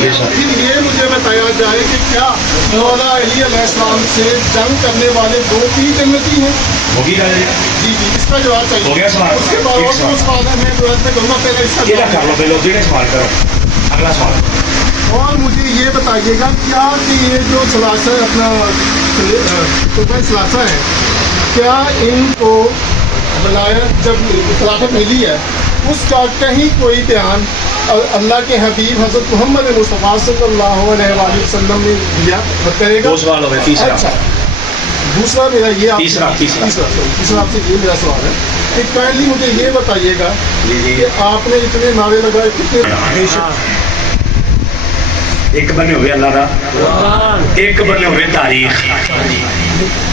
لیکن یہ مجھے بتایا جائے کہ کیا مولا علی علیہ السلام سے جنگ کرنے والے دو بھی جنتی ہیں؟ ہوگی جی جی اس کا جواب چاہیے. ہو گیا سوال. اس کے بعد اور دو سوال ہے, میں ترنت میں کہوں گا پہلے اس کا کیا جواب. کر لو پہلے دوسرے سوال کرو, اگلا سوال. اور مجھے یہ بتائیے گا کیا کہ یہ جو ثلاثہ اپنا ثلاثہ ہے, کیا ان کو ولایت جب خلافت ملی ہے اس کا کہیں کوئی بیان اللہ کے حبیب حضرت محمد مصطفیٰ صلی اللہ علیہ وآلہ وسلم نے دیا کرے گا؟ دو سوال ہو گئے, تیسرا. اچھا, دوسرا میرا یہ تیسرا آپ سے یہ میرا سوال ہے کہ کائنڈلی مجھے یہ بتائیے گا کہ آپ نے اتنے نعرے لگائے کتنے. ایک بنے ہوئے اللہ دا, ایک بنے ہوئے تاریخ.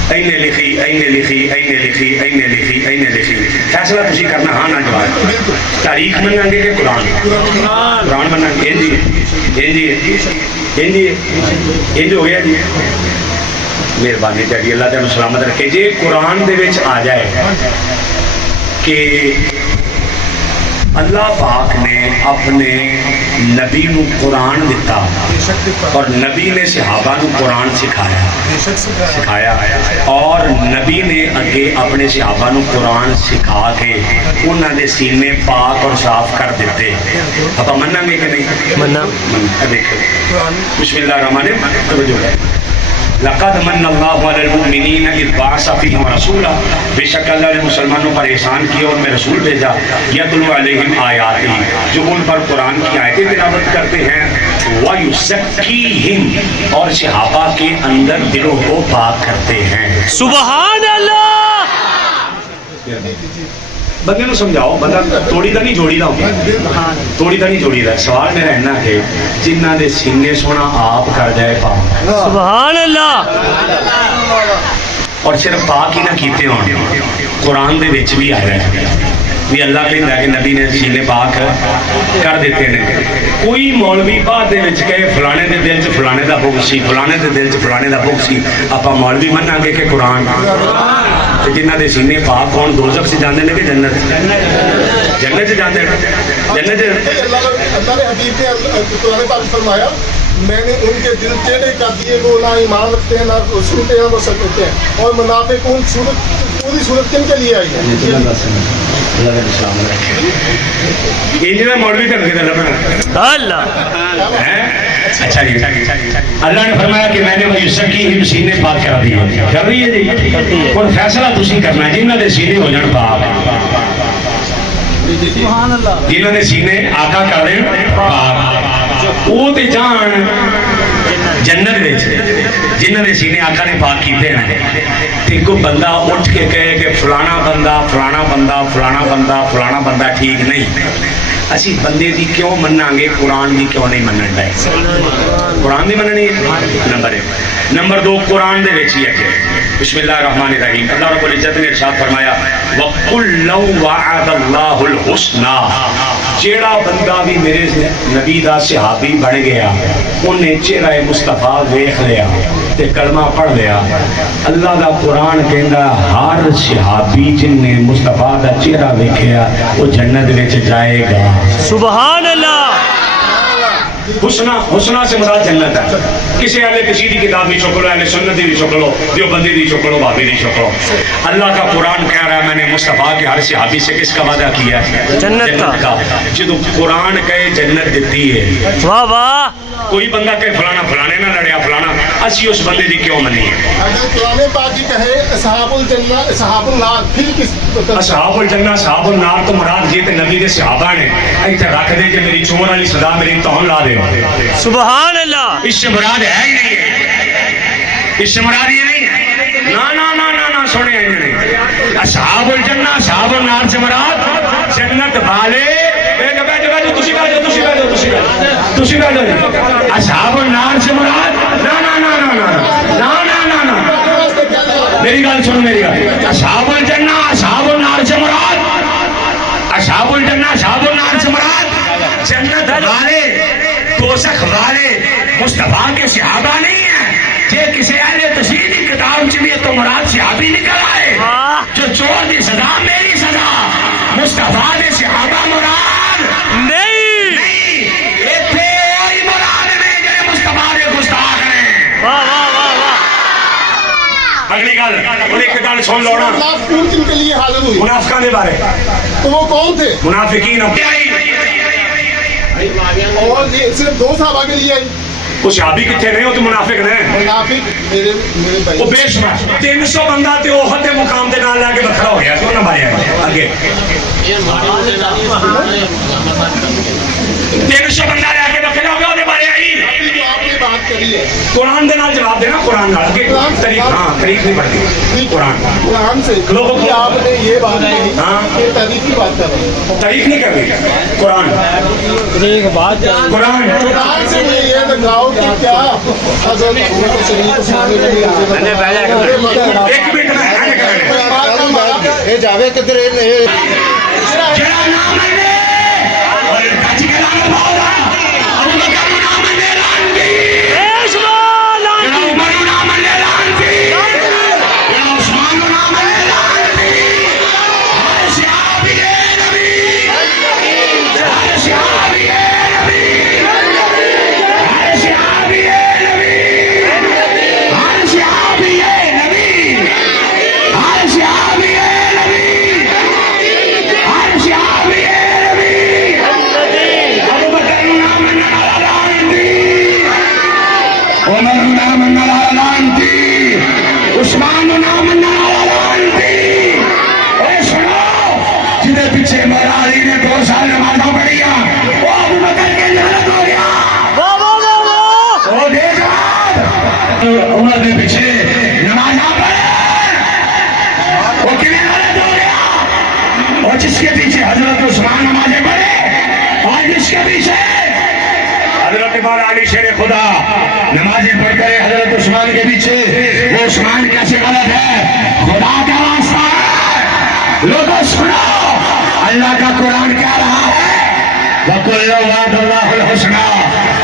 اینے لکھی, اینے لکھی, اینے لکھی, اینے لکھی, اینے لکھی. فیصلہ تسی کرنا ہاں نہ جواب. تاریخ منیں گے کہ قرآن؟ قرآن منیں گے. انج ہو گیا جی. مہربانی چاہیے اللہ تعالیٰ سلامت رکھے. جی قرآن دے وچ آ جائے کہ اللہ پاک نے اپنے نبی نو قرآن دیتا اور نبی نے صحابہ نو قرآن سکھایا اور نبی نے اگے اپنے صحابہ نو قرآن سکھا کے انہاں دے سینے پاک اور صاف کر دیتے. آپ منیں گے کہ نہیں؟ مننا. دیکھو بسم اللہ الرحمن الرحیم, توجہ. لقد من اللہ علی المؤمنین اذ بعث فیہم رسولا, بے شک اللہ نے مسلمانوں پر احسان کیا اور میں رسول بھیجا, یتلو علیہم آیاتی, جو ان پر قرآن کی آیتیں تلاوت کرتے ہیں, وَيُزَكِّيهِمْ, اور صحابہ کے اندر دلوں کو پاک کرتے ہیں. سبحان اللہ. بندے نو سمجھاؤ, بندہ توڑی دا نہیں جوڑی دا ہوگا, توڑی دا نہیں جوڑی دا. سوال میرا اینا ہے جنہ دے سینے سونا آپ کر جائے پاک, سبحان اللہ. اور صرف پاک ہی نہ کیتے ہوں, قرآن دے وچ بھی آ رہا ہے بھی اللہ کہندا کہ نبی نے سینے پاک کر دیتے ہیں. کوئی مولوی بعد دے وچ کہے فلانے دے دل چ فلانے دا بغض سی, فلانے دے دل چ فلانے دا بغض سی, آپا مولوی مناں گے کہ قرآن؟ جنہ دے سینے پاک کون دوزخ سے جاندے نے کہ جنت؟ جنت سے جاندے ہیں. جنت اللہ نے حبیب نے قرآن پاک فرمایا میں نے ان کے دل ٹیڑھے کر دیے, وہ نہ ایمان رکھتے ہیں نہ سنتے ہیں وہ سکتے ہیں, اور منافقون صورت پوری صورت کن کے لیے آئی ہے؟ مولوی کر کے اللہ. اچھا جی, اللہ نے فرمایا کہ میں نے وہ سکی سینے پاک کر دیے. کر رہی ہے جی, اور فیصلہ تسی کرنا ہے جنہاں دے سینے ہو جان پاک, جنہاں دے سینے آقا کر دیں پاک, وہ تے جان جنت وچ. جنہاں دے سینے آقا نے پاک کیتے ہیں, تے کوئی بندہ اٹھ کے کہے کہ فلانا بندہ فلانا بندہ فلانا بندہ فلانا بندہ ٹھیک نہیں, اسی بندے دی کیوں مناں گے, قرآن دی کیوں نہیں منن دے؟ قرآن دی مننی ہے نمبر 1. نمبر 2, قرآن دے وچ ہی ہے بسم اللہ الرحمن الرحیم, اللہ رب العزت نے ارشاد فرمایا وَقُلْ لَوْ وَعَدَ اللَّهُ الْحُسْنَى, جیڑا بندہ بھی میرے نبی دا صحابی بن گیا انہیں چہرہ مصطفیٰ دیکھ لیا تے کلمہ پڑھ لیا. اللہ دا قرآن کہندا ہر صحابی جن نے مصطفیٰ دا چہرہ دیکھیا وہ جنت وچ جائے گا. سبحان اللہ. حسنہ سے مراد جنت ہے. کسی اہل کسی کی کتاب بھی چک لو, اہل سنت بھی چک لو, دیوبندی بھی چک لو, بابی بھی چک لو. اللہ کا قرآن کہہ رہا ہے میں نے مصطفیٰ کے ہر صحابی سے کس کا وعدہ کیا ہے؟ جنت کا. جدو قرآن کہے جنت دیتی ہے, واہ واہ. کوئی بندہ کہے فلانا فلانے نہ لڑیا فلانا, اسی اس بندے دی کیوں منی ہے؟ اگر قرآن پاک ہی کہے اصحاب الجنہ اصحاب النار, پھر کس اصحاب الجنہ اصحاب النار تو مراد یہ تے نبی دے صحابہ نے ایتھے رکھ دے کہ میری چور والی صدا میری توہن لا دے. سبحان اللہ. اس سے مراد ہے ہی نہیں ہے, اس سے مراد یہ نہیں ہے. نا نا نا نا نا سنے ہیں نہیں. اصحاب الجنہ اصحاب النار سے مراد جنت والے. اصحاب النار سے مراد نا نا نا نا نا نا نا نا, میری گل سن, میری گل. اصحاب الجنہ اصحاب النار سے مراد, اصحاب الجنہ اصحاب النار سے مراد جنت والے دوزخ والے مصطفیٰ کے صحابہ نہیں ہیں. یہ کسی اہل تشریح کی کتاب چ بھی تو مراد صحابی نکل آئے. جو چور دی سزا میری سزا, مصطفیٰ دے صحابہ مراد نہیں. ایتھے کوئی مراد اگلی گل اور ایک گل سن لو نا منافقون کن کے لیے حاضر ہوئی منافقاں دے بارے تو وہ کون تھے منافقین اور یہ صرف دو صحابہ کے لیے آئی وہ صحابی کتنے نے وہ تو منافق نے منافق میرے بھائی وہ بے شمار 300 بندہ تے اوہد دے مقام دے نال لے کے بکھرا ہو گیا تو نہ ماریا اگے 300 بندہ لے کے بکھرا ہو گیا وہ ماریا ہی آپ نے بات کری ہے قرآن دے نال جواب دینا قرآن نال کہ تاریخ ہاں تاریخ نہیں پڑھتی قرآن قرآن سے کہ آپ نے یہ بات کہی ہاں کہ تاریخ کی بات کر رہے ہیں تاریخ نہیں کر رہی قرآن قرآن قرآن سے مجھے یہ بتاؤ کہ کیا حضرت ابوبکر صدیق عثمان غنی ایک منٹ میں حل کریں یہ جاوے کدھر جڑا نام ہے اور کچھ کے نام ہوگا ابو بکر نام ہے اعلان کی جڑا عمر نام ہے اعلان کی جڑا عثمان نام ہے اعلان کی ہر صحابی نبی ہر صحابی نبی ہر صحابی نبی ہر صحابی نبی ہر صحابی عمر نام اعلان دی عثمان نام اعلان دی اے سنو جدے پیچھے مولا علی نے 2 سال نمازاں پڑھیاں وہ ابو بکر کے جنت ہو گیا وہ دے جواب عمر نے پیچھے نمازاں پڑھی وہ کنے غلط ہو گیا اور جس کے پیچھے حضرت عثمان نمازیں پڑھے اور جس کے پیچھے حضرت مولا علی شیر خدا نمازیں پڑھ کر حضرت عثمان کے پیچھے وہ عثمان کیسے غلط ہے خدا کا واسطہ ہے لوگوں سنو اللہ کا قرآن کہہ رہا ہے وَقُلْ وَعَدَ اللَّهُ الْحُسْنَى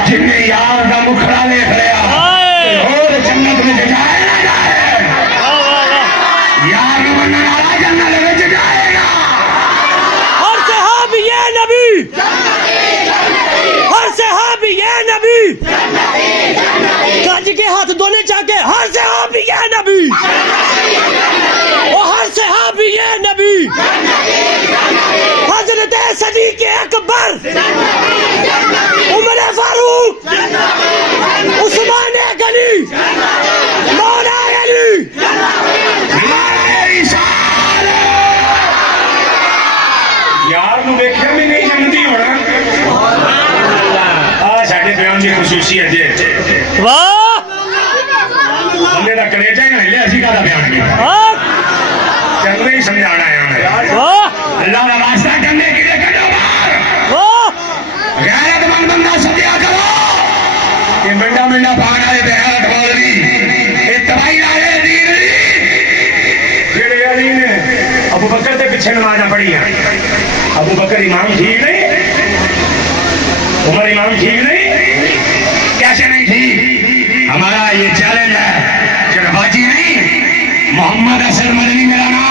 جن نے یار کا مکھڑا دیکھ لیا اور جنت میں جائے نہ جائے یار بننے والا جنت میں جائے گا ہر صحابی یہ نبی ہر صحابی یہ نبی گج کے ہاتھ دھونے چاہ کے ہر صحابی یہ نبی ہر صحابی یہ نبی حضرت صدیق اکبر عمر فاروق عثمان غنی مولا علی یار نو ویکھیا بھی نہیں جنتی ہونا ساڈے بیان کی خصوصیت ہے واہ بندے کا کلیجا ہی نہ ہلے اسی کا بیان کیا واہ چل نہیں سمجھانا ہے ہمیں واہ اللہ کا واسطہ کرنے کے لیے کڈو باہر واہ غیرت مند بندہ سمجھا کرو کہ منڈا منڈا پان والے بغیرت مولوی یہ تباہی والے دین جڑے علی نے ابو بکر کے پیچھے نمازاں پڑھیاں ابو بکر امام ٹھیک نہیں عمر امام ٹھیک نہیں کیسے نہیں ٹھیک ہمارا یہ چیلنج ہے چرباجی نہیں محمد حسن مدنی میرا نام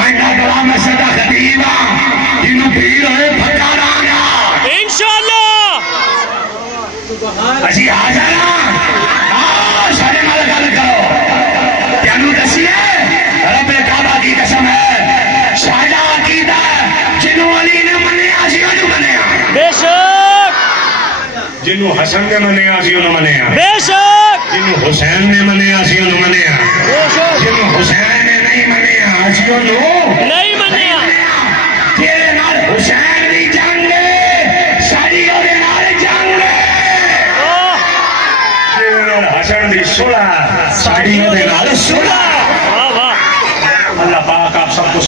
آئندہ گلا میں صدا خطیبہ جنہوں پیر ہوئے پھٹا رہا گیا انشاءاللہ اسی حاضر ہاں سارے مال گل کرو تینوں دسیے رب کعبہ کی قسم ہے شاہجہاں عقیدہ جنہوں علی نے منیا سی انہوں منیا بے شک جنہوں حسن نے منیا سی انہوں منیا بے شک جنہوں حسین نے منیا سی انہوں منیا بے شک جنہوں حسین نے نہیں منیا سی انہوں نہیں منیا تیرے نال حسین دی جنگ ساری دے نال جنگ تیرے نال حسن دی صلح ساری دے نال صلح واہ واہ اللہ پاک آپ سب کو